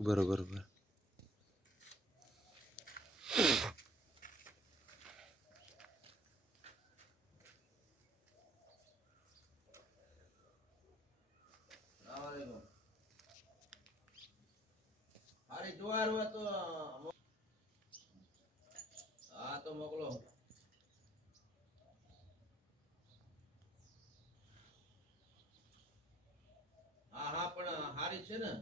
बरोबर, बरं. अरे ज्वार हुआ तो हाँ तो मोकलो हाँ हाँ पण हारी છે ને